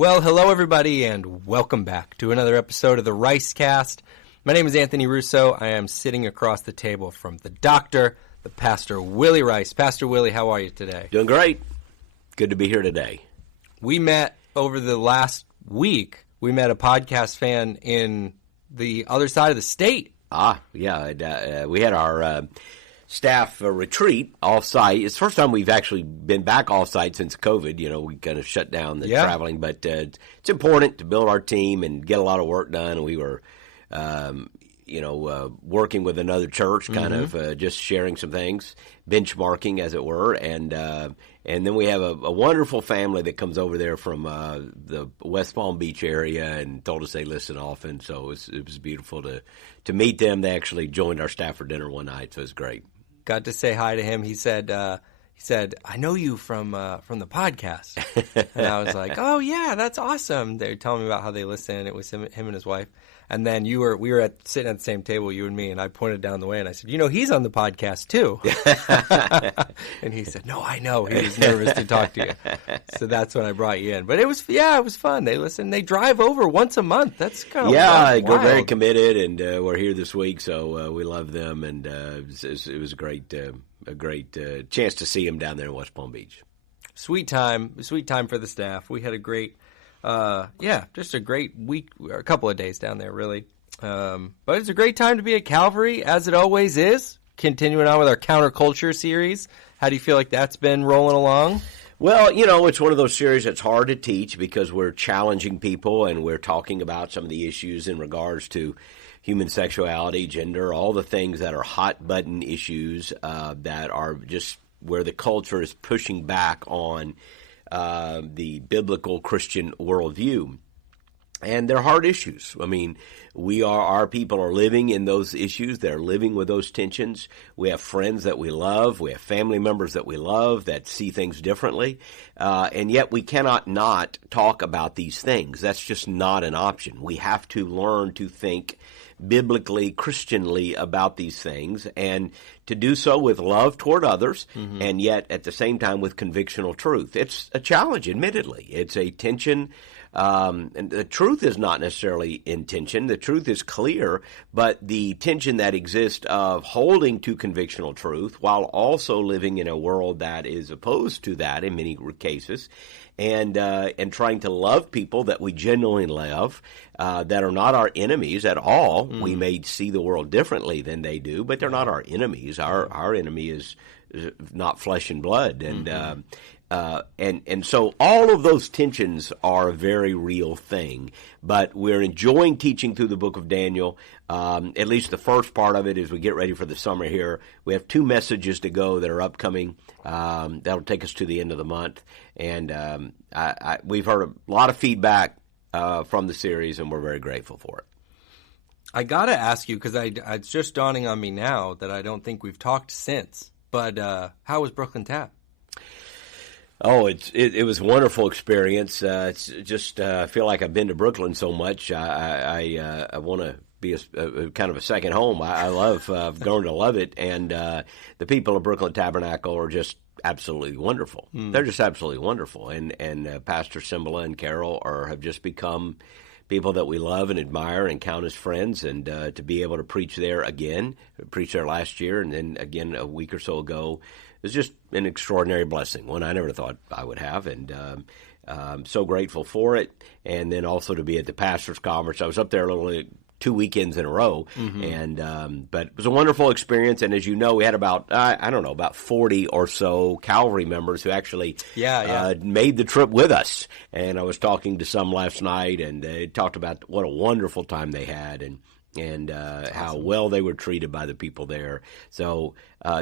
Well, hello everybody, and welcome back to another episode of the Ricecast. My name is Anthony Russo. I am sitting across the table from the doctor, the pastor, Willie Rice. Pastor Willie, how are you today? Doing great. Good to be here today. We met over the last week. We met a podcast fan in the other side of the state. We had our staff retreat off-site. It's the first time we've actually been back off-site since COVID. You know, we kind of shut down the traveling, but it's important to build our team and get a lot of work done. And we were, working with another church, kind of just sharing some things, benchmarking, as it were. And then we have a wonderful family that comes over there from the West Palm Beach area and told us they listen often. So it was beautiful to meet them. They actually joined our staff for dinner one night, so it was great. Got to say hi to him. He said, I know you from the podcast. And I was like, oh, yeah, that's awesome. They were telling me about how they listen. It was him and his wife. And then we were sitting at the same table, you and me, and I pointed down the way, and I said, he's on the podcast, too. And he said, no, I know. He was nervous to talk to you. So that's when I brought you in. But it was fun. They listen. They drive over once a month. That's kind of wild. They're very committed, and we're here this week, so we love them. And it was a great chance to see them down there in West Palm Beach. Sweet time for the staff. We had a great just a great week, or a couple of days down there, really. But it's a great time to be at Calvary, as it always is. Continuing on with our counterculture series. How do you feel like that's been rolling along? Well, it's one of those series that's hard to teach because we're challenging people and we're talking about some of the issues in regards to human sexuality, gender, all the things that are hot-button issues that are just where the culture is pushing back on the biblical Christian worldview. And they're hard issues. I mean, our people are living in those issues. They're living with those tensions. We have friends that we love. We have family members that we love that see things differently. And yet we cannot not talk about these things. That's just not an option. We have to learn to think biblically, Christianly about these things, and to do so with love toward others, and yet at the same time with convictional truth. It's a challenge, admittedly. It's a tension, and the truth is not necessarily in tension. The truth is clear, but the tension that exists of holding to convictional truth while also living in a world that is opposed to that in many cases, and trying to love people that we genuinely love, that are not our enemies at all. We may see the world differently than they do, but they're not our enemies. Our enemy is not flesh and blood, and so all of those tensions are a very real thing. But we're enjoying teaching through the book of Daniel. At least the first part of it, as we get ready for the summer here. We have 2 messages to go that are upcoming. That'll take us to the end of the month. And we've heard a lot of feedback from the series, and we're very grateful for it. I got to ask you, because it's just dawning on me now that I don't think we've talked since. But how was Brooklyn Tap? Oh, it was a wonderful experience. It's just I feel like I've been to Brooklyn so much. I want to be a kind of a second home. I love I've grown to love it, and the people of Brooklyn Tabernacle are just absolutely wonderful. They're just absolutely wonderful, and Pastor Cimbala and Carol have just become people that we love and admire and count as friends, and to be able to preach there last year, and then again a week or so ago. It was just an extraordinary blessing, one I never thought I would have, and I'm so grateful for it. And then also to be at the Pastors' Conference. I was up there literally 2 weekends in a row, but it was a wonderful experience. And as you know, we had about 40 or so Calvary members who actually made the trip with us. And I was talking to some last night, and they talked about what a wonderful time they had, and how well they were treated by the people there. So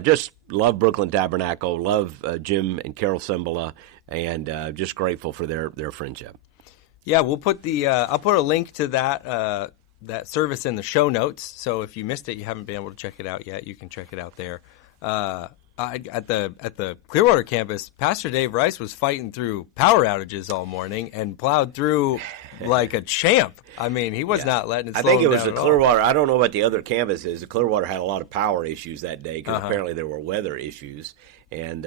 just love Brooklyn Tabernacle, love Jim and Carol Cimbala, and just grateful for their friendship. Yeah, we'll put I'll put a link to that service in the show notes. So if you missed it, you haven't been able to check it out yet, you can check it out there. At the Clearwater campus, Pastor Dave Rice was fighting through power outages all morning and plowed through like a champ. I mean, he was not letting it slow I think it him was down the at Clearwater. I don't know about the other campuses. The Clearwater had a lot of power issues that day because apparently there were weather issues. And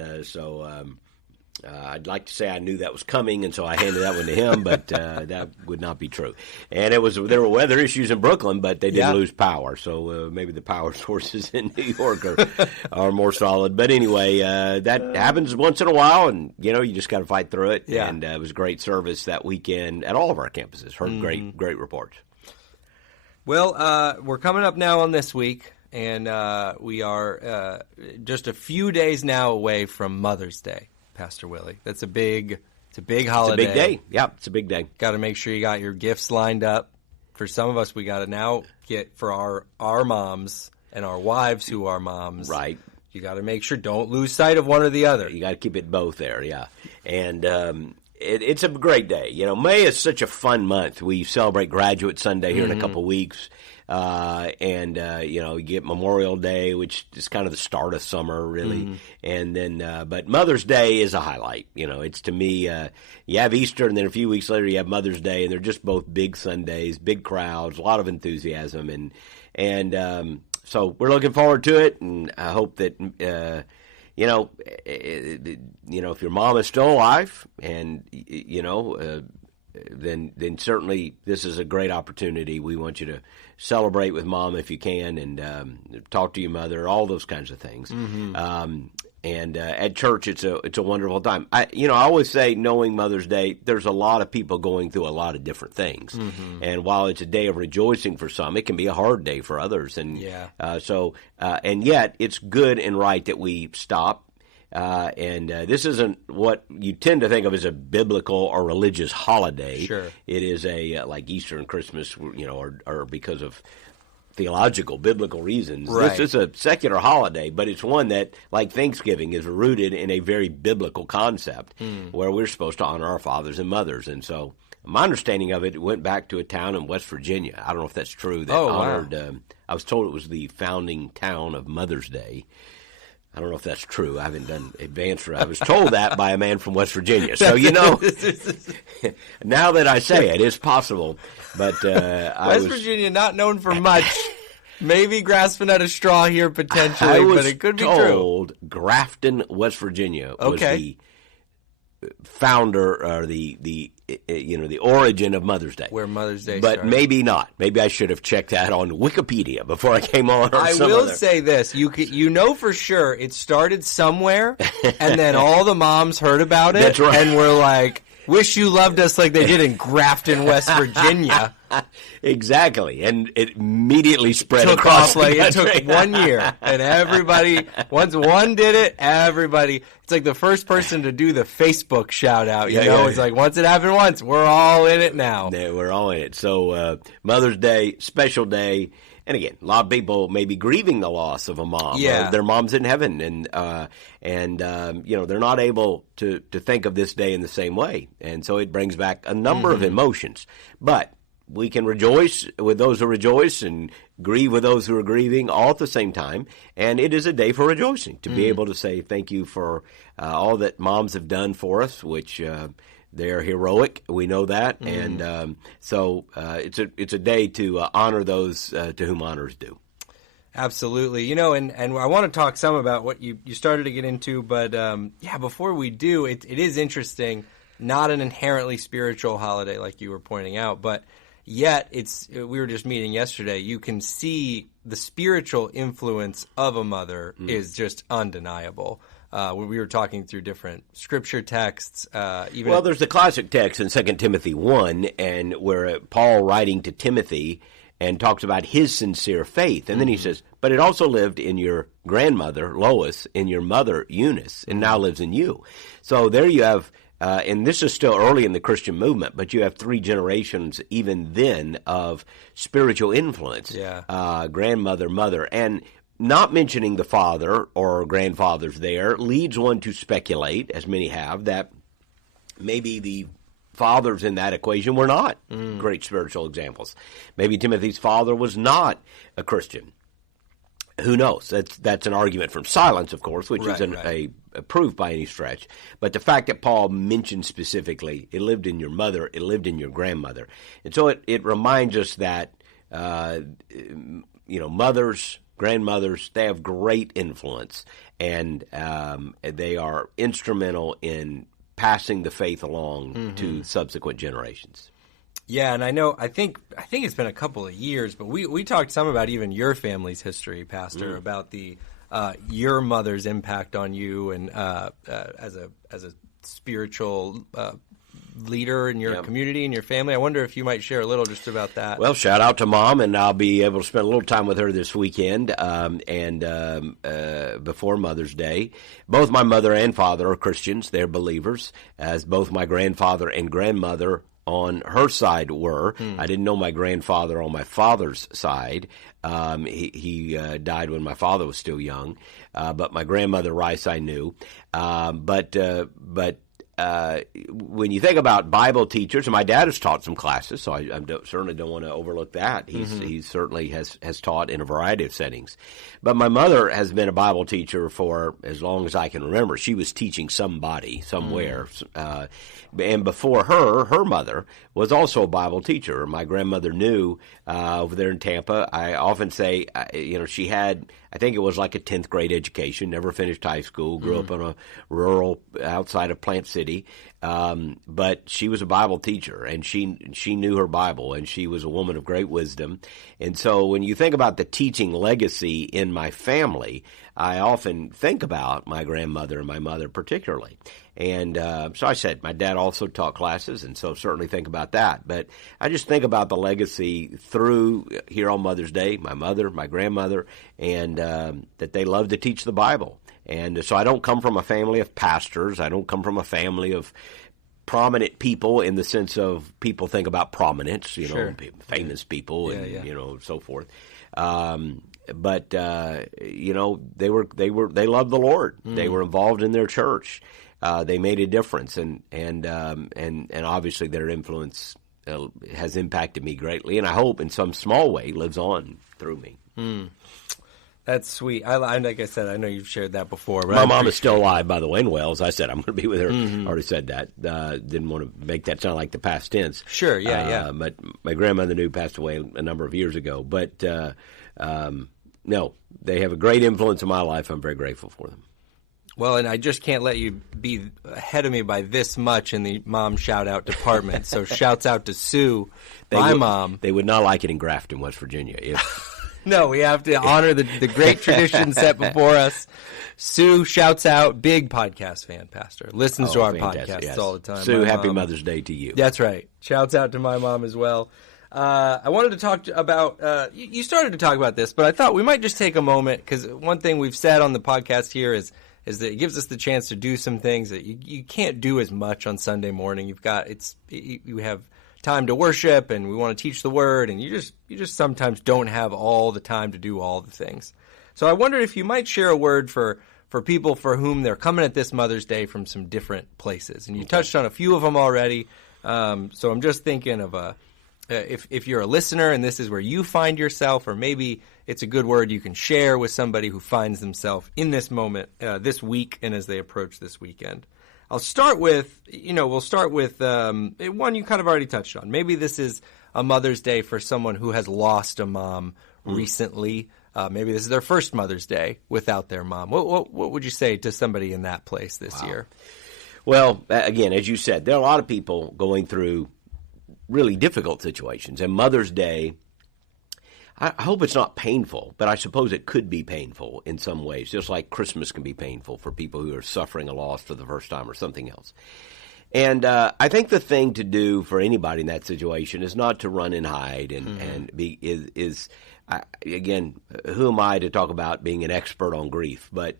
I'd like to say I knew that was coming, and so I handed that one to him, but that would not be true. And there were weather issues in Brooklyn, but they didn't lose power. So maybe the power sources in New York are more solid. But anyway, that happens once in a while, and you just got to fight through it. Yeah. And it was a great service that weekend at all of our campuses. Heard great reports. Well, we're coming up now on this week, and we are just a few days now away from Mother's Day. Pastor Willie, that's a big holiday. It's a big day. Yeah, it's a big day. Got to make sure you got your gifts lined up. For some of us, we got to now get for our moms and our wives who are moms. Right. You got to make sure, don't lose sight of one or the other. You got to keep it both there, yeah. And it's a great day. May is such a fun month. We celebrate Graduate Sunday here in a couple weeks. You get Memorial Day, which is kind of the start of summer, really. And then, but Mother's Day is a highlight. It's to me, you have Easter, and then a few weeks later you have Mother's Day, and they're just both big Sundays, big crowds, a lot of enthusiasm, and so we're looking forward to it, and I hope that if your mom is still alive, and then certainly this is a great opportunity. We want you to celebrate with Mom if you can, and talk to your mother, all those kinds of things. And at church, it's a wonderful time. I always say, knowing Mother's Day, there's a lot of people going through a lot of different things. And while it's a day of rejoicing for some, it can be a hard day for others. And and yet it's good and right that we stop. This isn't what you tend to think of as a biblical or religious holiday. Sure. It is like Easter and Christmas, or because of theological, biblical reasons. Right. This is a secular holiday, but it's one that, like Thanksgiving, is rooted in a very biblical concept where we're supposed to honor our fathers and mothers. And so my understanding of it went back to a town in West Virginia. I don't know if that's true. That honored. Wow. I was told it was the founding town of Mother's Day. I don't know if that's true. I haven't done advanced. I was told that by a man from West Virginia. So, now that I say it, it's possible. But West Virginia, not known for much. Maybe grasping at a straw here potentially, but it could be true. I was told Grafton, West Virginia was the founder, or the origin of Mother's Day. Where Mother's Day But started. Maybe not. Maybe I should have checked that on Wikipedia before I came on. I will say this. You know for sure it started somewhere, and then all the moms heard about it. That's right. And were like, wish you loved us like they did in Grafton, West Virginia. Exactly, and it immediately spread across. It took 1 year, and everybody, once one did it, everybody. It's like the first person to do the Facebook shout out. It's like once it happened once, we're all in it now. Yeah, we're all in it. So Mother's Day, special day. And again, a lot of people may be grieving the loss of a mom. Yeah. Their mom's in heaven, and they're not able to think of this day in the same way. And so it brings back a number of emotions. But we can rejoice with those who rejoice and grieve with those who are grieving all at the same time. And it is a day for rejoicing, to be able to say thank you for all that moms have done for us, which they're heroic. We know that. And so it's a day to honor those to whom honor is due. Absolutely. And I want to talk some about what you started to get into, but before we do, it is interesting, not an inherently spiritual holiday like you were pointing out, but yet we were just meeting yesterday. You can see the spiritual influence of a mother is just undeniable. When we were talking through different scripture texts, there's the classic text in 2 Timothy 1, and where Paul writing to Timothy and talks about his sincere faith, and then he says, "But it also lived in your grandmother Lois, in your mother Eunice, and now lives in you." So there you have. And this is still early in the Christian movement, but you have 3 generations even then of spiritual influence. Yeah. Grandmother, mother, and not mentioning the father or grandfathers there leads one to speculate, as many have, that maybe the fathers in that equation were not great spiritual examples. Maybe Timothy's father was not a Christian. Who knows? That's an argument from silence, of course, which isn't a proof by any stretch. But the fact that Paul mentioned specifically, it lived in your mother, it lived in your grandmother. And so it reminds us that, mothers, grandmothers, they have great influence, and they are instrumental in passing the faith along to subsequent generations. Yeah, and I think it's been a couple of years, but we talked some about even your family's history, Pastor, about the your mother's impact on you and as a spiritual leader in your community and your family. I wonder if you might share a little just about that. Well, shout out to Mom, and I'll be able to spend a little time with her this weekend and before Mother's Day. Both my mother and father are Christians. They're believers, as both my grandfather and grandmother on her side were. I didn't know my grandfather on my father's side. He died when my father was still young, but my grandmother Rice I knew. But when you think about Bible teachers, and my dad has taught some classes, so I certainly don't want to overlook that. He certainly has taught in a variety of settings. But my mother has been a Bible teacher for as long as I can remember. She was teaching somebody somewhere. And before her mother was also a Bible teacher. My grandmother knew over there in Tampa. I often say, she had, I think it was like a 10th grade education, never finished high school, grew up in a rural outside of Plant City. But she was a Bible teacher, and she knew her Bible, and she was a woman of great wisdom. And so when you think about the teaching legacy in my family, I often think about my grandmother and my mother particularly. And so I said, my dad also taught classes, and so certainly think about that. But I just think about the legacy through here on Mother's Day, my mother, my grandmother, and that they love to teach the Bible. And so I don't come from a family of pastors. I don't come from a family of prominent people in the sense of people think about prominence, Sure. famous people and so forth. But they loved the Lord. They were involved in their church. They made a difference, and obviously their influence has impacted me greatly, and I hope in some small way lives on through me. That's sweet. Like I said, I know you've shared that before. But my mom is still alive, by the way, in Wales. I said I'm going to be with her. I already said that. Didn't want to make that sound like the past tense. Sure, yeah. But my grandmother passed away a number of years ago. But no, they have a great influence in my life. I'm very grateful for them. Well, and I just can't let you be ahead of me by this much in the mom shout-out department. So shouts out to Sue, mom. They would not like it in Grafton, West Virginia. No, we have to honor the great tradition set before us. Sue shouts out, big podcast fan, Pastor. Listens to our podcasts all the time. Sue, happy Mother's Day to you. That's right. Shouts out to my mom as well. I wanted to talk about, you started to talk about this, but I thought we might just take a moment, because one thing we've said on the podcast here is that it gives us the chance to do some things that you can't do as much on Sunday morning. You have time to worship, and we want to teach the word, and you just sometimes don't have all the time to do all the things. So I wondered if you might share a word for people for whom they're coming at this Mother's Day from some different places. And you touched on a few of them already. So I'm just thinking of if you're a listener and this is where you find yourself, or maybe it's a good word you can share with somebody who finds themselves in this moment, this week, and as they approach this weekend. I'll start with, one you kind of already touched on. Maybe this is a Mother's Day for someone who has lost a mom recently. Maybe this is their first Mother's Day without their mom. What would you say to somebody in that place this year? Well, again, as you said, there are a lot of people going through really difficult situations. And Mother's Day, I hope it's not painful, but I suppose it could be painful in some ways, just like Christmas can be painful for people who are suffering a loss for the first time or something else. And I think the thing to do for anybody in that situation is not to run and hide again, who am I to talk about being an expert on grief? But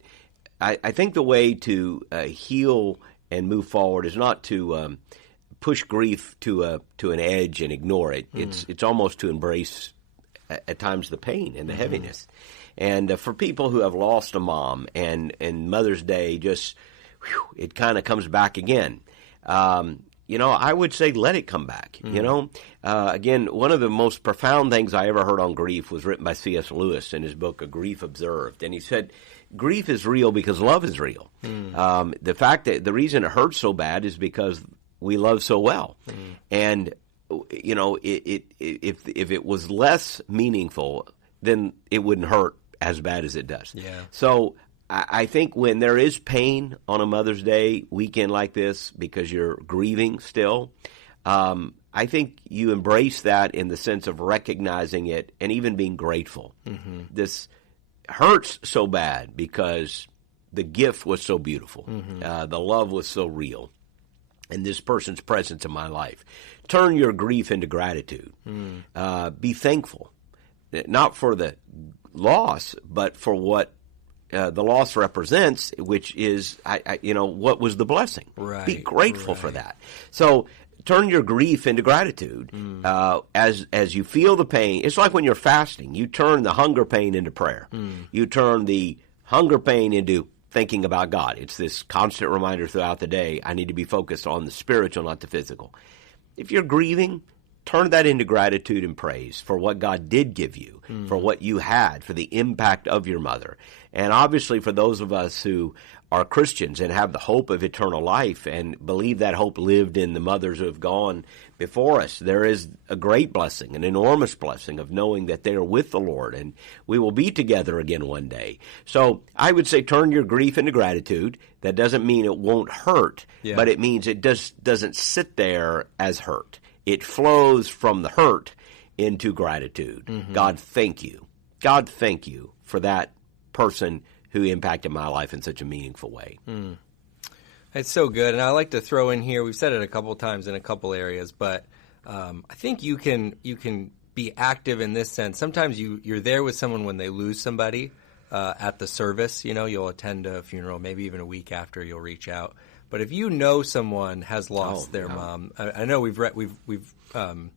I think the way to heal and move forward is not to push grief to an edge and ignore it. It's almost to embrace at times the pain and the heaviness. And for people who have lost a mom and Mother's Day it kind of comes back again. I would say let it come back. Again, one of the most profound things I ever heard on grief was written by C.S. Lewis in his book, A Grief Observed. And he said, grief is real because love is real. The fact that the reason it hurts so bad is because we love so well. And if it was less meaningful, then it wouldn't hurt as bad as it does. Yeah. So I think when there is pain on a Mother's Day weekend like this because you're grieving still, I think you embrace that in the sense of recognizing it and even being grateful. Mm-hmm. This hurts so bad because the gift was so beautiful. Mm-hmm. The love was so real. And this person's presence in my life. Turn your grief into gratitude. Be thankful, not for the loss, but for what the loss represents, which is, what was the blessing. Right, be grateful for that. So turn your grief into gratitude. As you feel the pain. It's like when you're fasting. You turn the hunger pain into prayer. You turn the hunger pain into thinking about God. It's this constant reminder throughout the day, I need to be focused on the spiritual, not the physical. If you're grieving, turn that into gratitude and praise for what God did give you, for what you had, for the impact of your mother. And obviously for those of us who are Christians and have the hope of eternal life and believe that hope lived in the mothers who have gone before us, there is a great blessing, an enormous blessing of knowing that they are with the Lord and we will be together again one day. So I would say turn your grief into gratitude. That doesn't mean it won't hurt, but it means it doesn't sit there as hurt. It flows from the hurt into gratitude. Mm-hmm. God, thank you. God, thank you for that person who impacted my life in such a meaningful way. It's so good. And I like to throw in here, we've said it a couple times in a couple areas, but I think you can be active in this sense. Sometimes you're there with someone when they lose somebody at the service. You'll attend a funeral, maybe even a week after you'll reach out. But if you know someone has lost their mom, I know we've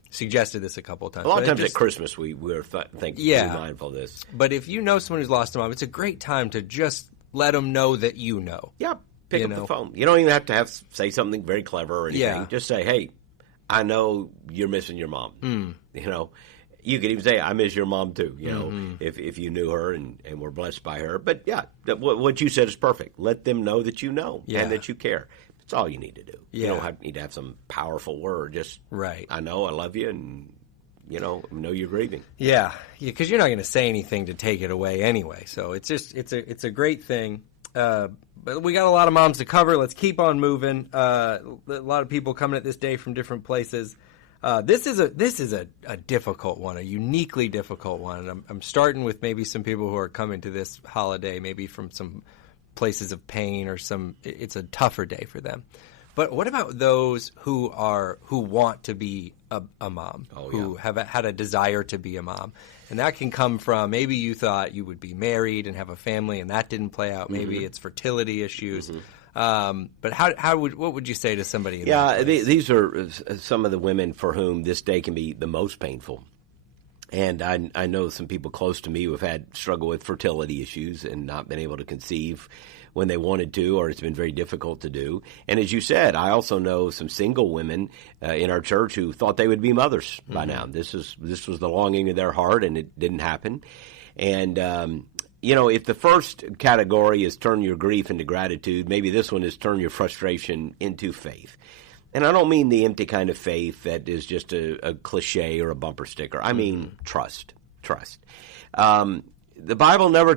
suggested this a couple of times. A lot of times at Christmas we're mindful of this. But if you know someone who's lost a mom, it's a great time to just let them know that you know. Yeah, pick up the phone. You don't even have to say something very clever or anything. Yeah. Just say, hey, I know you're missing your mom. You could even say, I miss your mom too, if you knew her and were blessed by her. But yeah, what you said is perfect. Let them know that you know and that you care. That's all you need to do. Yeah. You don't need to have some powerful word. Just, I know, I love you, and, know you're grieving. Yeah, because you're not going to say anything to take it away anyway. So it's a great thing. But we got a lot of moms to cover. Let's keep on moving. A lot of people coming at this day from different places. This is a difficult one, a uniquely difficult one. And I'm starting with maybe some people who are coming to this holiday, maybe from some places of pain or it's a tougher day for them. But what about those who want to be a mom, who have had a desire to be a mom? And that can come from maybe you thought you would be married and have a family and that didn't play out. Maybe it's fertility issues. But what would you say to somebody in that place? These are some of the women for whom this day can be the most painful. And I know some people close to me who have had struggle with fertility issues and not been able to conceive when they wanted to, or it's been very difficult to do. And as you said, I also know some single women in our church who thought they would be mothers by now. This was the longing of their heart, and it didn't happen. And if the first category is turn your grief into gratitude, maybe this one is turn your frustration into faith. And I don't mean the empty kind of faith that is just a cliche or a bumper sticker. I mean trust. The Bible never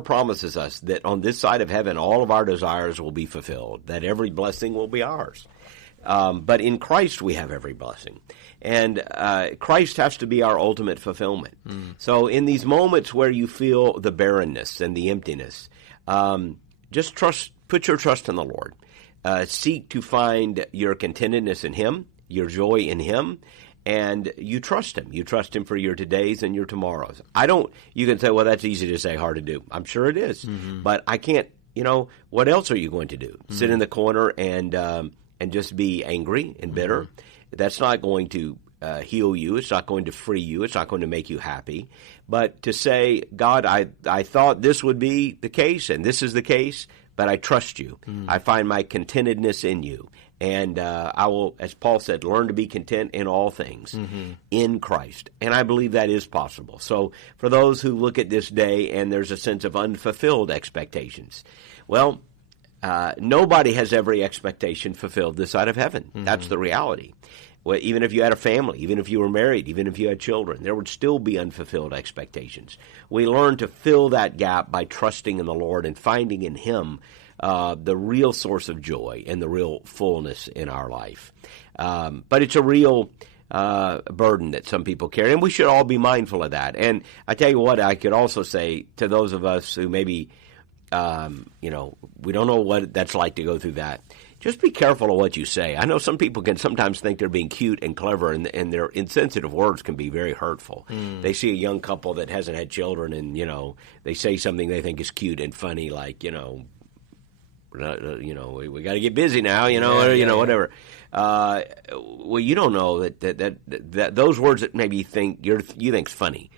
promises us that on this side of heaven all of our desires will be fulfilled, that every blessing will be ours. But in Christ we have every blessing. And Christ has to be our ultimate fulfillment. So in these moments where you feel the barrenness and the emptiness, just put your trust in the Lord. Seek to find your contentedness in Him, your joy in Him, and you trust Him. You trust Him for your todays and your tomorrows. You can say, well, that's easy to say, hard to do. I'm sure it is. But I can't, what else are you going to do? Sit in the corner and just be angry and bitter? That's not going to heal you. It's not going to free you. It's not going to make you happy. But to say, God, I thought this would be the case, and this is the case, but I trust you. I find my contentedness in you. And I will, as Paul said, learn to be content in all things in Christ. And I believe that is possible. So for those who look at this day and there's a sense of unfulfilled expectations, well, nobody has every expectation fulfilled this side of heaven. That's the reality. even if you had a family, even if you were married, even if you had children, there would still be unfulfilled expectations. We learn to fill that gap by trusting in the Lord and finding in Him the real source of joy and the real fullness in our life. But it's a real burden that some people carry, and we should all be mindful of that. And I tell you what, I could also say to those of us who maybe, we don't know what that's like to go through that. Just be careful of what you say. I know some people can sometimes think they're being cute and clever, and their insensitive words can be very hurtful. They see a young couple that hasn't had children, and they say something they think is cute and funny, like we got to get busy now, whatever. Well, you don't know that those words that maybe you think's funny.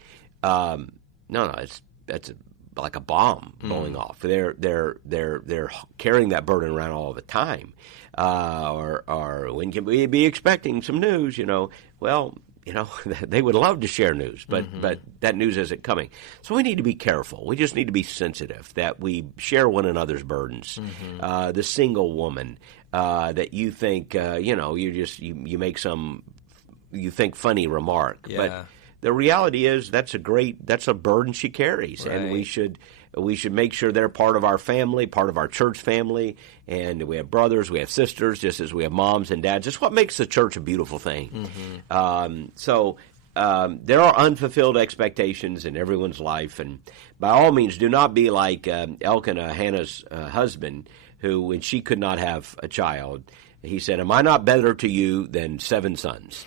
No, that's like a bomb blowing off. They're carrying that burden around all the time. Or when can we be expecting some news? Well, they would love to share news, but that news isn't coming. So we need to be careful. We just need to be sensitive that we share one another's burdens. The single woman that you think you make some you think funny remark, but the reality is that's a burden she carries, right. And we should make sure they're part of our family, part of our church family, and we have brothers, we have sisters, just as we have moms and dads. It's what makes the church a beautiful thing. There are unfulfilled expectations in everyone's life, and by all means, do not be like Elkanah, Hannah's husband, who, when she could not have a child, he said, "Am I not better to you than 7 sons?"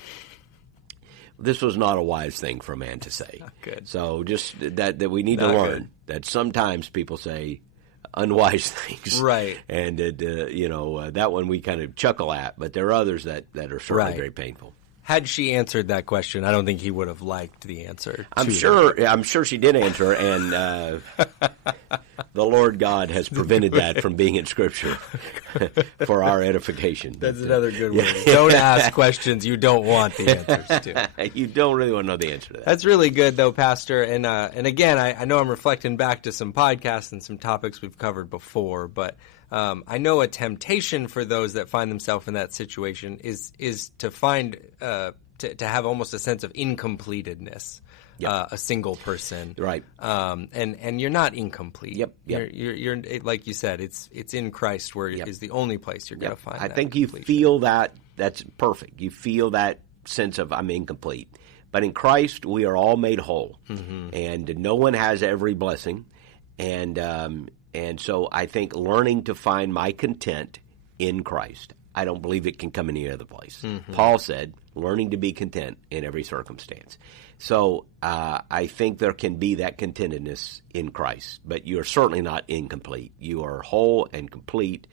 This was not a wise thing for a man to say. Not good. So just that we need to learn that sometimes people say unwise things. Right. And that one we kind of chuckle at, but there are others that are certainly very painful. Had she answered that question, I don't think he would have liked the answer. I'm sure she did answer, and the Lord God has prevented that from being in Scripture for our edification. That's another good one. Don't ask questions you don't want the answers to. You don't really want to know the answer to that. That's really good, though, Pastor. And again, I know I'm reflecting back to some podcasts and some topics we've covered before, but I know a temptation for those that find themselves in that situation is to find to have almost a sense of incompletedness. Yep. A single person, right? And you're not incomplete. Yep. You're like you said, it's in Christ where is the only place you're going to find. I think you feel that that's perfect. You feel that sense of I'm incomplete, but in Christ we are all made whole, and no one has every blessing, and so I think learning to find my content in Christ. I don't believe it can come any other place. Paul said, learning to be content in every circumstance. So I think there can be that contentedness in Christ, but you're certainly not incomplete. You are whole and complete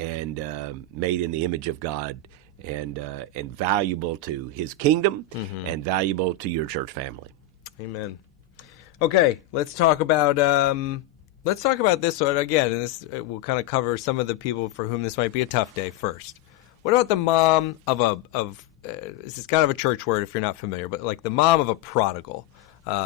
and made in the image of God and valuable to His kingdom and valuable to your church family. Amen. Okay, let's talk about this one again, and this will kind of cover some of the people for whom this might be a tough day first. What about the mom of this is kind of a church word if you're not familiar, but like the mom of a prodigal.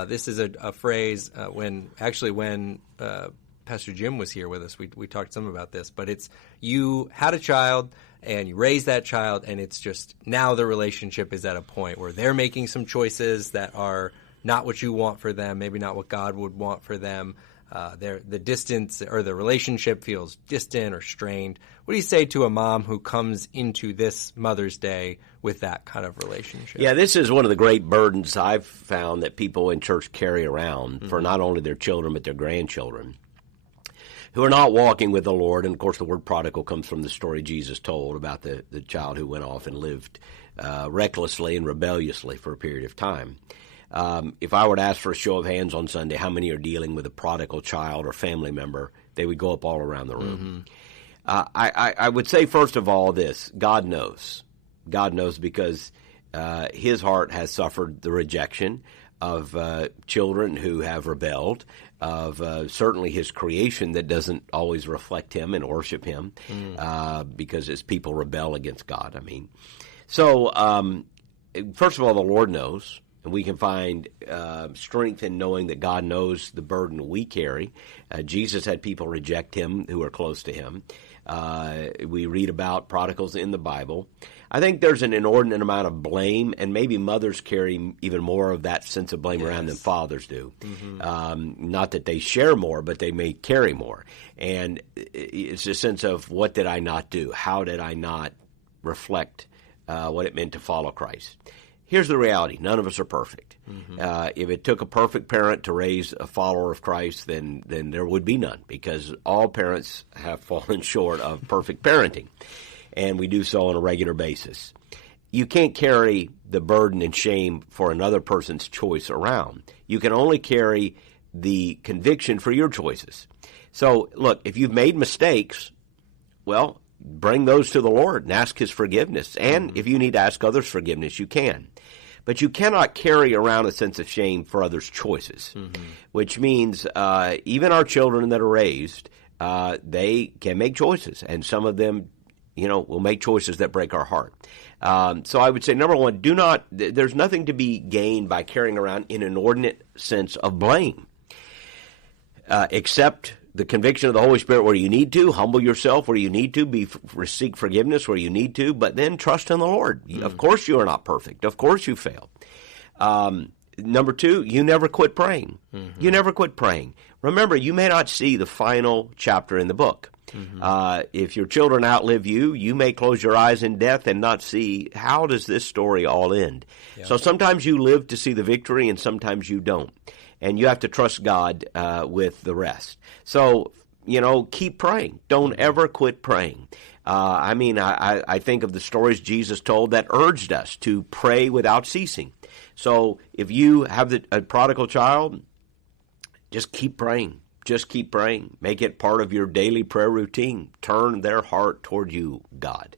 This is a phrase when Pastor Jim was here with us, we talked some about this, but it's you had a child and you raised that child, and it's just now the relationship is at a point where they're making some choices that are not what you want for them, maybe not what God would want for them. The distance or the relationship feels distant or strained. What do you say to a mom who comes into this Mother's Day with that kind of relationship? Yeah, this is one of the great burdens I've found that people in church carry around for not only their children but their grandchildren who are not walking with the Lord. And, of course, the word prodigal comes from the story Jesus told about the child who went off and lived recklessly and rebelliously for a period of time. If I were to ask for a show of hands on Sunday, how many are dealing with a prodigal child or family member, they would go up all around the room. I would say, first of all, this. God knows. God knows because His heart has suffered the rejection of children who have rebelled, of certainly His creation that doesn't always reflect Him and worship Him because His people rebel against God. So first of all, the Lord knows. And we can find strength in knowing that God knows the burden we carry. Jesus had people reject Him who are close to Him. We read about prodigals in the Bible. I think there's an inordinate amount of blame, and maybe mothers carry even more of that sense of blame around than fathers do. Not that they share more, but they may carry more. And it's a sense of, what did I not do? How did I not reflect what it meant to follow Christ? Here's the reality. None of us are perfect. If it took a perfect parent to raise a follower of Christ, then there would be none, because all parents have fallen short of perfect parenting, and we do so on a regular basis. You can't carry the burden and shame for another person's choice around. You can only carry the conviction for your choices. So, look, if you've made mistakes, well, bring those to the Lord and ask His forgiveness. And if you need to ask others forgiveness, you can. But you cannot carry around a sense of shame for others' choices, which means even our children that are raised, they can make choices. And some of them, will make choices that break our heart. So I would say, number one, there's nothing to be gained by carrying around an inordinate sense of blame, except the conviction of the Holy Spirit where you need to, humble yourself where you need to, seek forgiveness where you need to, but then trust in the Lord. Of course you are not perfect. Of course you fail. Number two, you never quit praying. You never quit praying. Remember, you may not see the final chapter in the book. If your children outlive you, you may close your eyes in death and not see, how does this story all end? Yeah. So sometimes you live to see the victory and sometimes you don't. And you have to trust God with the rest. So, keep praying. Don't ever quit praying. I think of the stories Jesus told that urged us to pray without ceasing. So if you have a prodigal child, just keep praying. Just keep praying. Make it part of your daily prayer routine. Turn their heart toward you, God.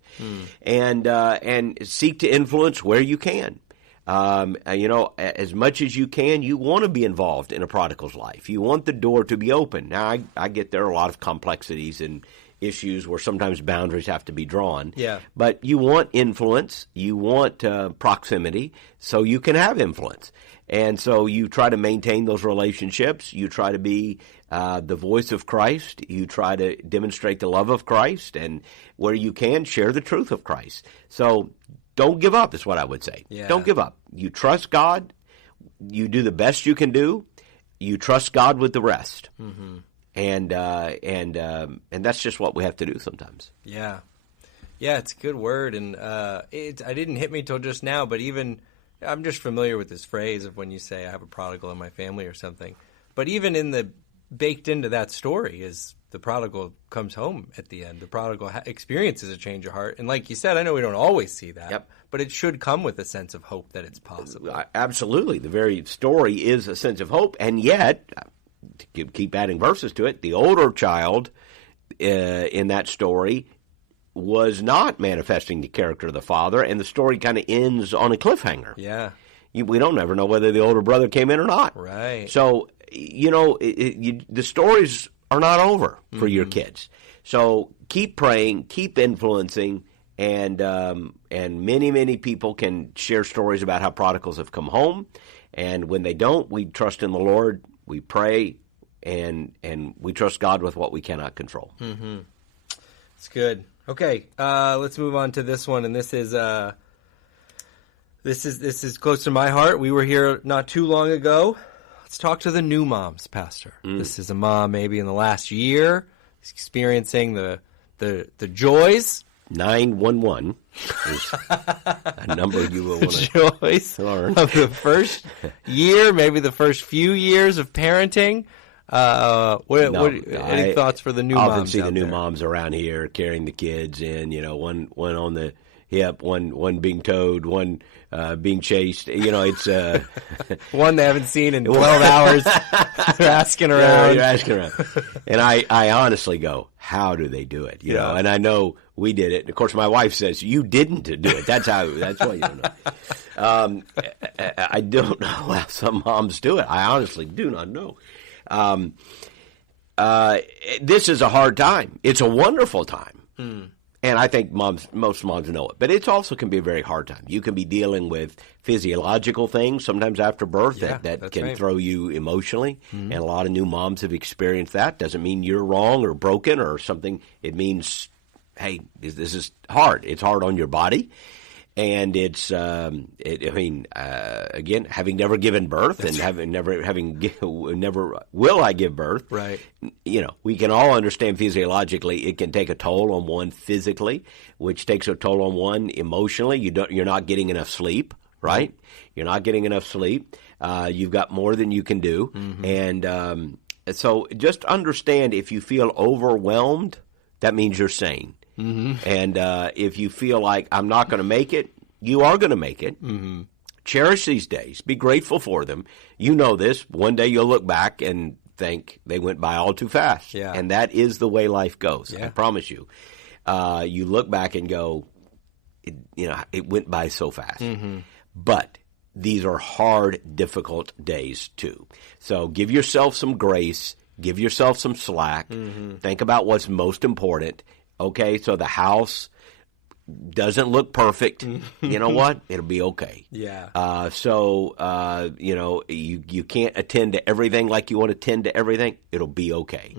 And seek to influence where you can. As much as you can, you want to be involved in a prodigal's life. You want the door to be open. Now, I get there are a lot of complexities and issues where sometimes boundaries have to be drawn. Yeah. But you want influence. You want proximity so you can have influence. And so you try to maintain those relationships. You try to be the voice of Christ. You try to demonstrate the love of Christ. And where you can, share the truth of Christ. So don't give up is what I would say. Yeah. Don't give up. You trust God. You do the best you can do. You trust God with the rest. And that's just what we have to do sometimes. Yeah. Yeah, it's a good word. And I didn't hit me till just now, but even I'm just familiar with this phrase of when you say I have a prodigal in my family or something. But even baked into that story is the prodigal comes home at the end. The prodigal experiences a change of heart. And like you said, I know we don't always see that, but it should come with a sense of hope that it's possible. Absolutely. The very story is a sense of hope. And yet, to keep adding verses to it, the older child in that story was not manifesting the character of the father, and the story kind of ends on a cliffhanger. Yeah. We don't ever know whether the older brother came in or not. Right. So, the stories are not over for your kids. So keep praying, keep influencing, and many, many people can share stories about how prodigals have come home. And when they don't, we trust in the Lord, we pray, and we trust God with what we cannot control. It's good. Okay, let's move on to this one, and this is close to my heart. We were here not too long ago. Let's talk to the new moms, Pastor. This is a mom maybe in the last year experiencing the joys. 911 is a number you will want to joys learn. Of the first year, maybe the first few years of parenting. Any thoughts for the new moms? I often see the new moms around here carrying the kids in, one on the hip, one being towed, one being chased. It's one they haven't seen in 12 hours. They're asking around. You're asking around. And I honestly go, how do they do it? You know, and I know we did it. And of course, my wife says, you didn't do it. That's why you don't know. I don't know how some moms do it. I honestly do not know. This is a hard time. It's a wonderful time. And I think most moms know it. But it also can be a very hard time. You can be dealing with physiological things sometimes after birth that can throw you emotionally. And a lot of new moms have experienced that. Doesn't mean you're wrong or broken or something. It means, hey, this is hard. It's hard on your body. And it's, again, having never given birth and never will I give birth. Right. We can all understand physiologically it can take a toll on one physically, which takes a toll on one emotionally. You're not getting enough sleep, right? You're not getting enough sleep. You've got more than you can do. And so just understand, if you feel overwhelmed, that means you're sane. And if you feel like I'm not going to make it, you are going to make it. Cherish these days. Be grateful for them. You know this. One day you'll look back and think they went by all too fast. Yeah. And that is the way life goes. Yeah. I promise you. You look back and go, it went by so fast. But these are hard, difficult days too. So give yourself some grace. Give yourself some slack. Think about what's most important. Okay, so the house doesn't look perfect. You know what? It'll be okay. Yeah. You can't attend to everything like you want to attend to everything. It'll be okay.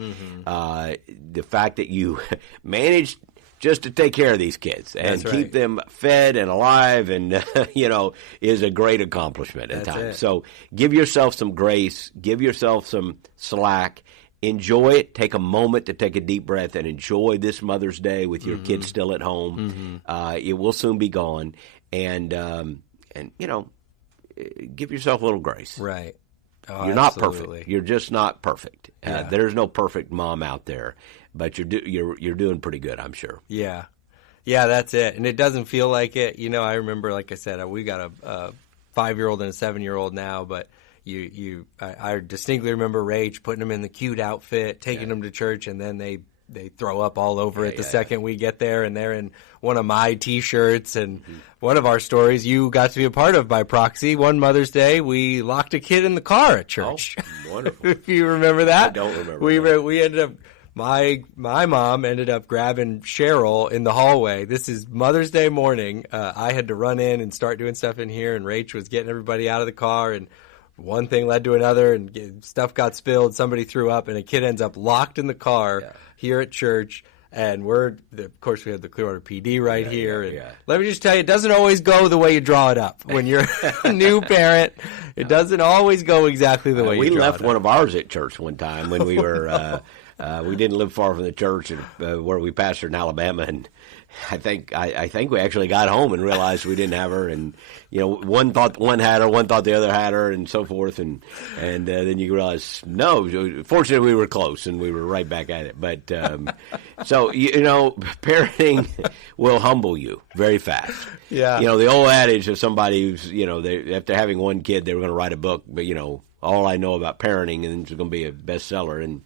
The fact that you managed just to take care of these kids and keep them fed and alive and, is a great accomplishment at times. So give yourself some grace. Give yourself some slack. Enjoy it. Take a moment to take a deep breath and enjoy this Mother's Day with your kids still at home. It will soon be gone. And give yourself a little grace. Right. Oh, you're not perfect. You're just not perfect. Yeah. There's no perfect mom out there, but you're doing pretty good, I'm sure. Yeah. Yeah, that's it. And it doesn't feel like it. I remember, like I said, we got a 5-year-old and a 7-year-old now, but I distinctly remember Rach putting them in the cute outfit, taking them to church, and then they throw up all over it the second we get there, and they're in one of my T-shirts. And one of our stories you got to be a part of by proxy, one Mother's Day, we locked a kid in the car at church. Oh, wonderful. If you remember that. I don't remember. We ended up, my mom ended up grabbing Cheryl in the hallway. This is Mother's Day morning. I had to run in and start doing stuff in here, and Rach was getting everybody out of the car, and one thing led to another, and stuff got spilled. Somebody threw up, and a kid ends up locked in the car here at church. And of course, we have the Clearwater PD right here. And let me just tell you, it doesn't always go the way you draw it up. When you're a new parent, it doesn't always go exactly the way you draw it up. We left one of ours at church one time when we were we didn't live far from the church where we pastored in Alabama, and I think we actually got home and realized we didn't have her, and one thought one had her, one thought the other had her, and so forth, and then you realize no. Fortunately, we were close and we were right back at it. But so parenting will humble you very fast. Yeah. The old adage of somebody who's after having one kid they were going to write a book, but all I know about parenting, and it's going to be a bestseller, and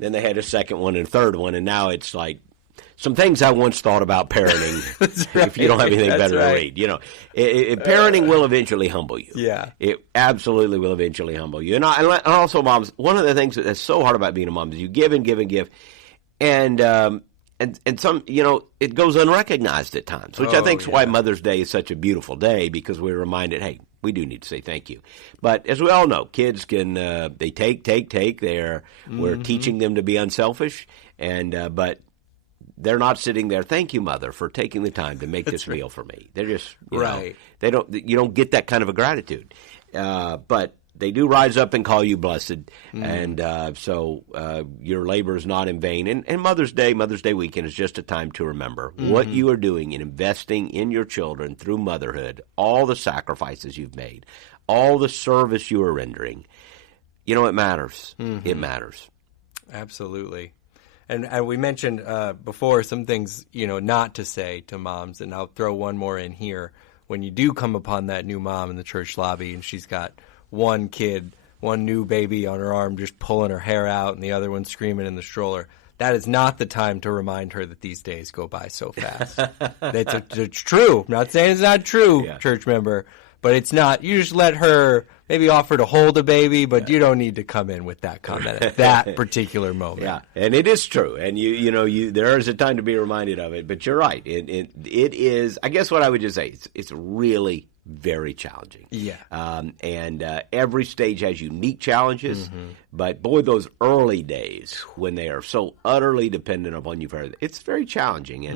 then they had a second one and a third one, and now it's like some things I once thought about parenting. Right. If you don't have anything better to read, parenting will eventually humble you. Yeah, it absolutely will eventually humble you. And also, moms, one of the things that's so hard about being a mom is you give and give and give, and some it goes unrecognized at times, which I think is why Mother's Day is such a beautiful day, because we're reminded, hey, we do need to say thank you. But as we all know, kids can they take. We're teaching them to be unselfish, and but they're not sitting there. Thank you, Mother, for taking the time to make this meal for me. They're just you don't get that kind of a gratitude, but they do rise up and call you blessed, and so your labor is not in vain. And Mother's Day weekend is just a time to remember what you are doing in investing in your children through motherhood, all the sacrifices you've made, all the service you are rendering. It matters. It matters. Absolutely. And we mentioned before some things, not to say to moms, and I'll throw one more in here. When you do come upon that new mom in the church lobby and she's got one kid, one new baby on her arm just pulling her hair out and the other one screaming in the stroller, that is not the time to remind her that these days go by so fast. It's true. I'm not saying it's not true, church member, but it's not. You just let her maybe offer to hold a baby, but you don't need to come in with that comment at that particular moment. Yeah, and it is true. And there is a time to be reminded of it. But you're right. It is. I guess what I would just say, it's really, very challenging. Yeah. And every stage has unique challenges, but boy, those early days when they are so utterly dependent upon you, it's very challenging.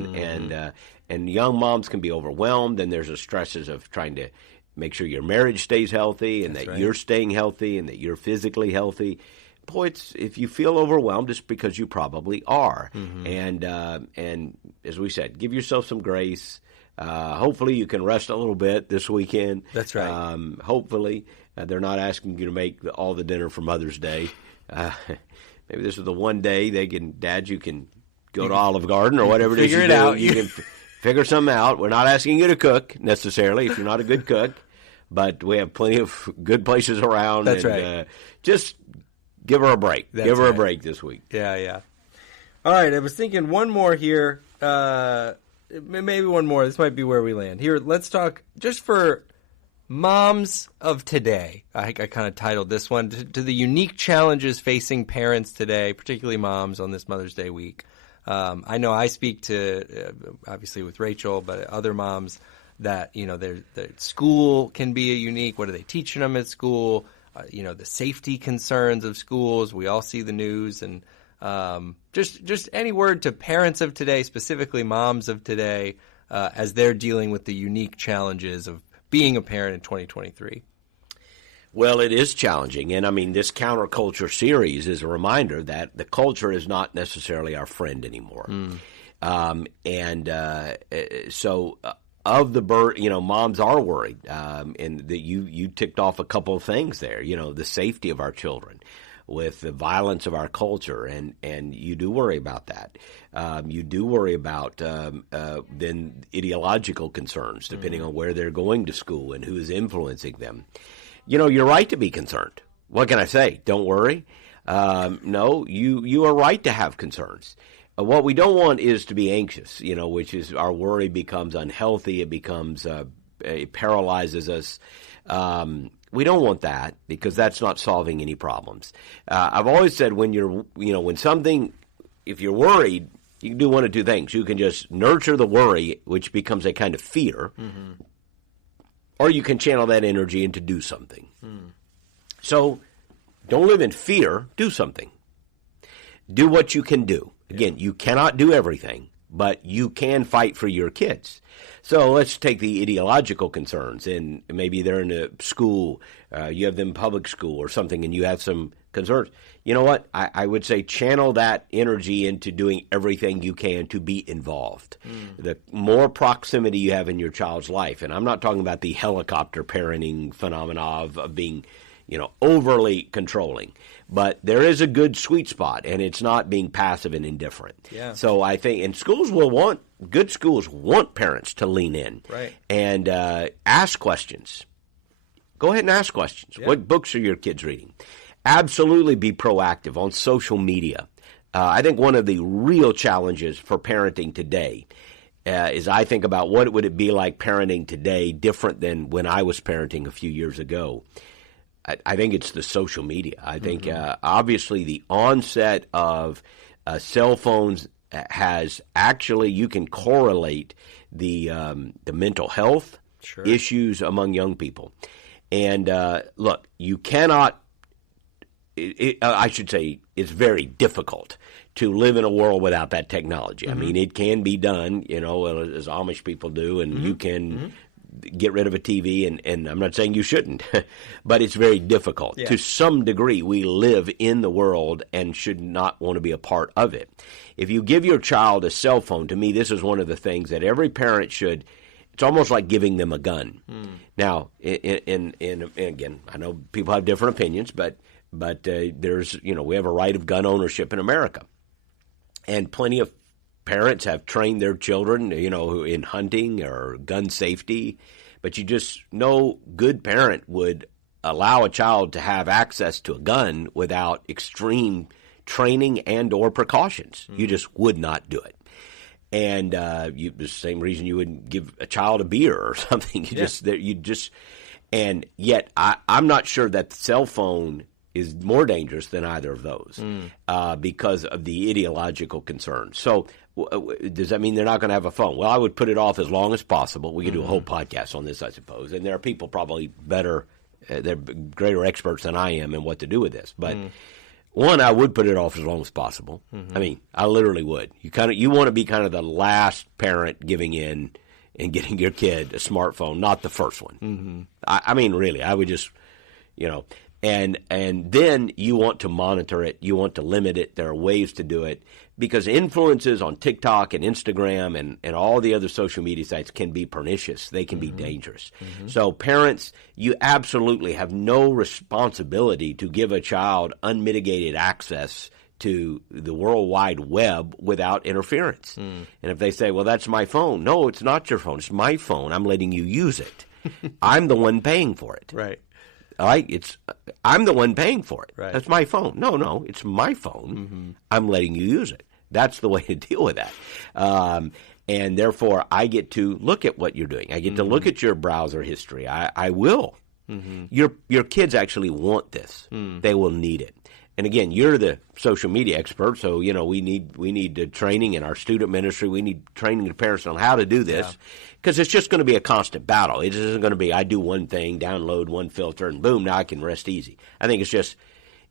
And young moms can be overwhelmed, and there's the stresses of trying to make sure your marriage stays healthy and that you're staying healthy and that you're physically healthy. Boy, if you feel overwhelmed, it's because you probably are. And as we said, give yourself some grace. Hopefully you can rest a little bit this weekend. That's right. Hopefully they're not asking you to make all the dinner for Mother's Day. Maybe this is the one day Dad, you can go to Olive Garden or whatever it is you do. Out. You can figure something out. We're not asking you to cook necessarily if you're not a good cook, but we have plenty of good places around. That's right. Just give her a break. That's give her right. a break this week. Yeah. All right, I was thinking one more here. Maybe one more. This might be where we land. Here, let's talk just for moms of today. I kind of titled this one to the unique challenges facing parents today, particularly moms on this Mother's Day week. I know I speak to, obviously with Rachel, but other moms that, their school can be a unique. What are they teaching them at school? The safety concerns of schools. We all see the news, and just any word to parents of today, specifically moms of today, as they're dealing with the unique challenges of being a parent in 2023. Well, it is challenging. And, this counterculture series is a reminder that the culture is not necessarily our friend anymore. So of the moms are worried. And that you ticked off a couple of things there, the safety of our children with the violence of our culture. And you do worry about that. You do worry about then ideological concerns, depending on where they're going to school and who is influencing them. You're right to be concerned. What can I say? Don't worry. No, you are right to have concerns. What we don't want is to be anxious, which is our worry becomes unhealthy. It becomes, it paralyzes us. We don't want that because that's not solving any problems. I've always said if you're worried, you can do one of two things. You can just nurture the worry, which becomes a kind of fear. Or you can channel that energy into do something. So don't live in fear. Do something. Do what you can do. Again, you cannot do everything, but you can fight for your kids. So let's take the ideological concerns, and maybe they're in a school, you have them in public school or something, and you have some concerns. You know what? I would say channel that energy into doing everything you can to be involved. The more proximity you have in your child's life, and I'm not talking about the helicopter parenting phenomena of being, overly controlling, but there is a good sweet spot, and it's not being passive and indifferent. Yeah. So I think, and good schools want parents to lean in, right, and ask questions. Go ahead and ask questions. Yeah. What books are your kids reading? Absolutely be proactive on social media. I think one of the real challenges for parenting today is I think about what would it be like parenting today different than when I was parenting a few years ago. I think it's the social media. I think obviously the onset of cell phones has actually, you can correlate the mental health issues among young people. And look, you cannot, I should say it's very difficult to live in a world without that technology. It can be done, as Amish people do, and you can get rid of a TV, and I'm not saying you shouldn't, but it's very difficult. Yeah. To some degree, we live in the world and should not want to be a part of it. If you give your child a cell phone, to me, this is one of the things that every parent should. It's almost like giving them a gun. Now, and again, I know people have different opinions, but there's, we have a right of gun ownership in America, and plenty of parents have trained their children, in hunting or gun safety, but no good parent would allow a child to have access to a gun without extreme training and or precautions. You just would not do it. And the same reason you wouldn't give a child a beer or something. And yet I'm not sure that the cell phone is more dangerous than either of those because of the ideological concerns. So does that mean they're not going to have a phone? Well, I would put it off as long as possible. We could do a whole podcast on this, I suppose. And there are people probably better, they're greater experts than I am in what to do with this. But one, I would put it off as long as possible. I mean, I literally would. You want to be kind of the last parent giving in and getting your kid a smartphone, not the first one. I mean, really, I would just, and then you want to monitor it. You want to limit it. There are ways to do it because influences on TikTok and Instagram and all the other social media sites can be pernicious. They can be dangerous. So parents, you absolutely have no responsibility to give a child unmitigated access to the World Wide Web without interference. And if they say, well, that's my phone. No, it's not your phone. It's my phone. I'm letting you use it. I'm the one paying for it. Right. All right, I'm the one paying for it. Right. That's my phone. No, it's my phone. I'm letting you use it. That's the way to deal with that. And therefore, I get to look at what you're doing. I get to look at your browser history. I will. Your kids actually want this. They will need it. And again, you're the social media expert, so we need training in our student ministry. We need training to parents on how to do this, because it's just going to be a constant battle. It isn't going to be I do one thing, download one filter, and boom, now I can rest easy. I think it's just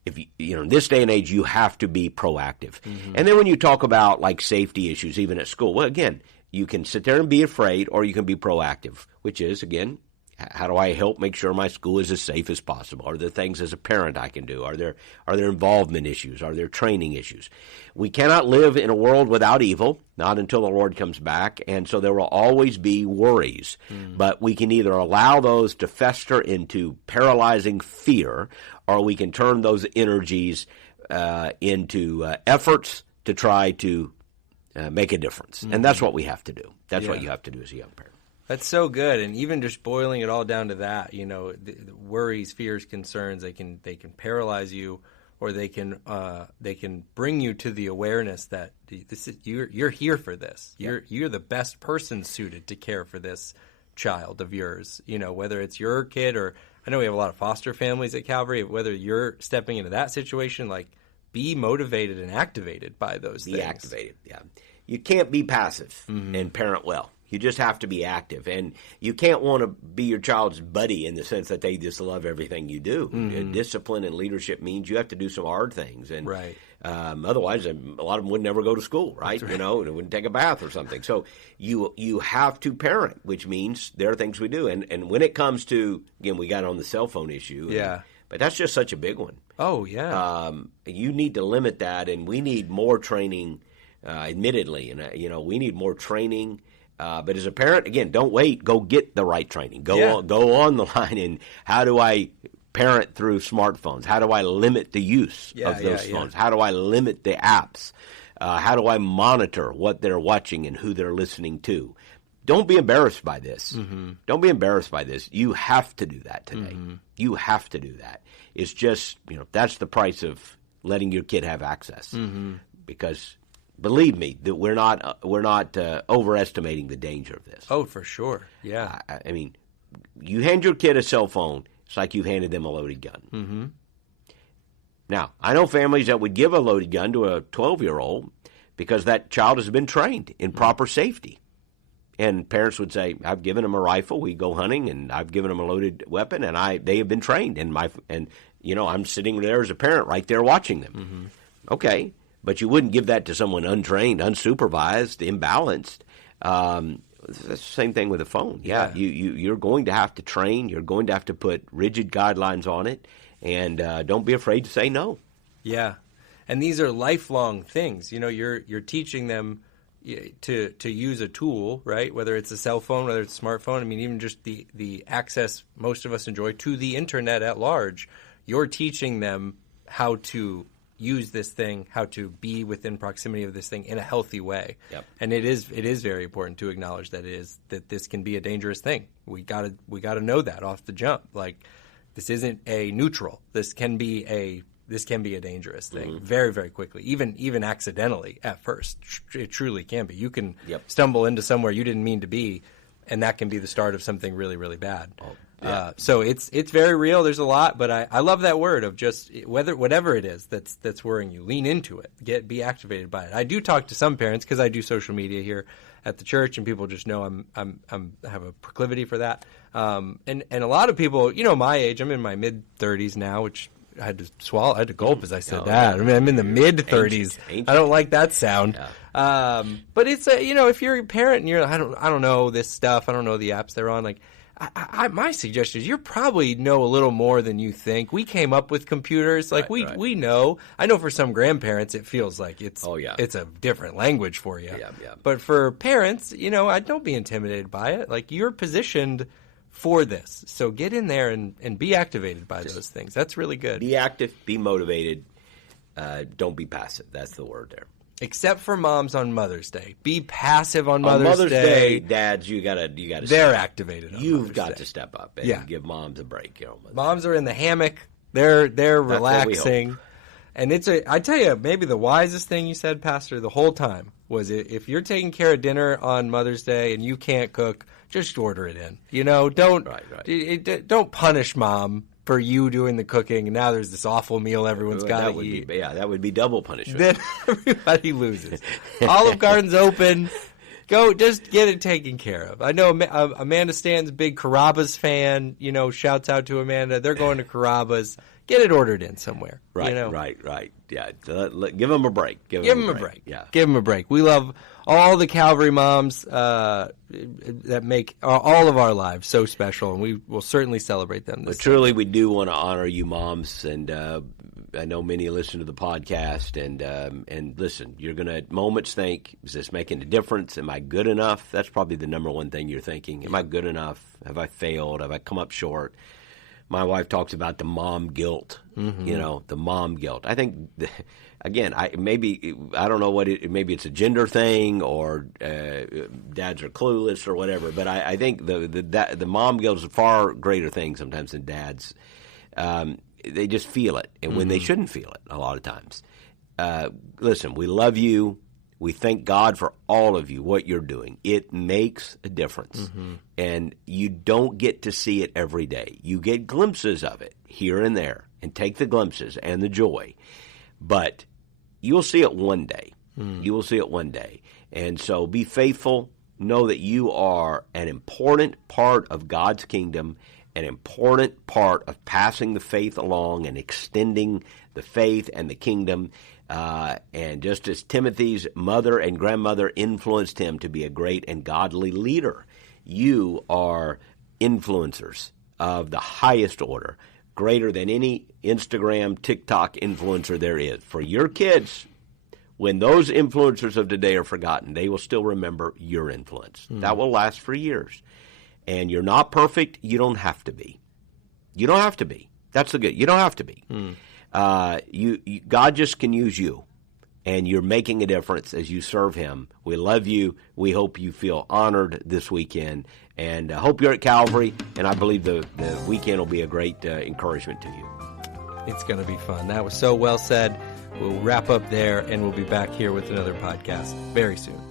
if in this day and age, you have to be proactive. And then when you talk about like safety issues, even at school, well, again, you can sit there and be afraid, or you can be proactive, which is again, how do I help make sure my school is as safe as possible? Are there things as a parent I can do? Are there involvement issues? Are there training issues? We cannot live in a world without evil, not until the Lord comes back, and so there will always be worries. But we can either allow those to fester into paralyzing fear, or we can turn those energies into efforts to try to make a difference. And that's what we have to do. That's what you have to do as a young parent. That's so good, and even just boiling it all down to that, the worries, fears, concerns, they can paralyze you, or they can bring you to the awareness that this is you're here for this. You're the best person suited to care for this child of yours. Whether it's your kid, or I know we have a lot of foster families at Calvary. Whether you're stepping into that situation, like be motivated and activated by those things. Be activated. Yeah, you can't be passive and parent well. You just have to be active, and you can't want to be your child's buddy in the sense that they just love everything you do. Discipline and leadership means you have to do some hard things, and otherwise, a lot of them would never go to school, right? They wouldn't take a bath or something. So you have to parent, which means there are things we do, and when it comes to, again, we got on the cell phone issue, but that's just such a big one. Oh yeah, you need to limit that, and we need more training. Admittedly, and we need more training. But as a parent, again, don't wait. Go get the right training. Go on the line. And how do I parent through smartphones? How do I limit the use of those phones? How do I limit the apps? How do I monitor what they're watching and who they're listening to? Don't be embarrassed by this. Don't be embarrassed by this. You have to do that today. You have to do that. It's just, that's the price of letting your kid have access. Because believe me, that we're not overestimating the danger of this. Oh, for sure. Yeah. I mean, you hand your kid a cell phone, it's like you've handed them a loaded gun. Now, I know families that would give a loaded gun to a 12-year-old because that child has been trained in proper safety. And parents would say, I've given them a rifle, we go hunting, and I've given them a loaded weapon, and they have been trained. And I'm sitting there as a parent right there watching them. Okay. But you wouldn't give that to someone untrained, unsupervised, imbalanced. It's the same thing with a phone. You're going to have to train. You're going to have to put rigid guidelines on it, and don't be afraid to say no. Yeah, and these are lifelong things. You're teaching them to use a tool, right? Whether it's a cell phone, whether it's a smartphone. I mean, even just the access most of us enjoy to the internet at large. You're teaching them how to use this thing, how to be within proximity of this thing in a healthy way. And it is very important to acknowledge that this can be a dangerous thing. We gotta know that off the jump. Like, this isn't a neutral. This can be a dangerous thing very, very quickly, even accidentally at first. It truly can be. You can stumble into somewhere you didn't mean to be, and that can be the start of something really, really bad. So it's very real. There's a lot, but I love that word of just whatever it is that's worrying you, lean into it, be activated by it. I do talk to some parents because I do social media here at the church, and people just know I have a proclivity for that. And a lot of people, my age, I'm in my mid-30s now, which I had to gulp as I said that. I mean, I'm in the mid-30s. Ancient. I don't like that sound. Yeah. But it's if you're a parent and you're, I don't know this stuff, I don't know the apps they're on, like, my suggestion is you probably know a little more than you think. We came up with computers. Like, we know. I know for some grandparents it feels like it's a different language for you. Yeah. But for parents, I don't be intimidated by it. Like, you're positioned for this. So get in there and be activated by those things. That's really good. Be active, be motivated. Don't be passive. That's the word there. Except for moms on Mother's Day. Be passive on Mother's Day. Dads, you gotta they're activated on You've Mother's got Day. to step up and give moms a break. Moms are in the hammock. They're relaxing. And I tell you, maybe the wisest thing you said, Pastor, the whole time was if you're taking care of dinner on Mother's Day and you can't cook, just order it in. Don't punish mom for you doing the cooking, and now there's this awful meal everyone's got to eat. That would be double punishment. Then everybody loses. Olive Garden's open. Go, just get it taken care of. I know Amanda Stanton's a big Carrabba's fan. Shouts out to Amanda. They're going to Carrabba's. Get it ordered in somewhere. Right. Yeah, give them a break. Give them a break. Yeah, give them a break. We love all the Calvary moms that make all of our lives so special, and we will certainly celebrate them. But truly, we do want to honor you, moms, and I know many listen to the podcast, and listen. You're going to at moments think, is this making a difference? Am I good enough? That's probably the number one thing you're thinking. Am I good enough? Have I failed? Have I come up short? My wife talks about the mom guilt, the mom guilt. I think, again, I don't know maybe it's a gender thing or dads are clueless or whatever, but I think the mom guilt is a far greater thing sometimes than dads. They just feel it, and when they shouldn't feel it a lot of times. Listen, we love you. We thank God for all of you, what you're doing. It makes a difference. And you don't get to see it every day. You get glimpses of it here and there, and take the glimpses and the joy. But you'll see it one day. You will see it one day. And so be faithful. Know that you are an important part of God's kingdom, an important part of passing the faith along and extending the faith and the kingdom. And just as Timothy's mother and grandmother influenced him to be a great and godly leader, you are influencers of the highest order, greater than any Instagram, TikTok influencer there is. For your kids, when those influencers of today are forgotten, they will still remember your influence. That will last for years. And you're not perfect. You don't have to be. You don't have to be. That's the good. You don't have to be. God just can use you, and you're making a difference as you serve Him. We love you. We hope you feel honored this weekend, and hope you're at Calvary. And I believe the weekend will be a great encouragement to you. It's going to be fun. That was so well said. We'll wrap up there, and we'll be back here with another podcast very soon.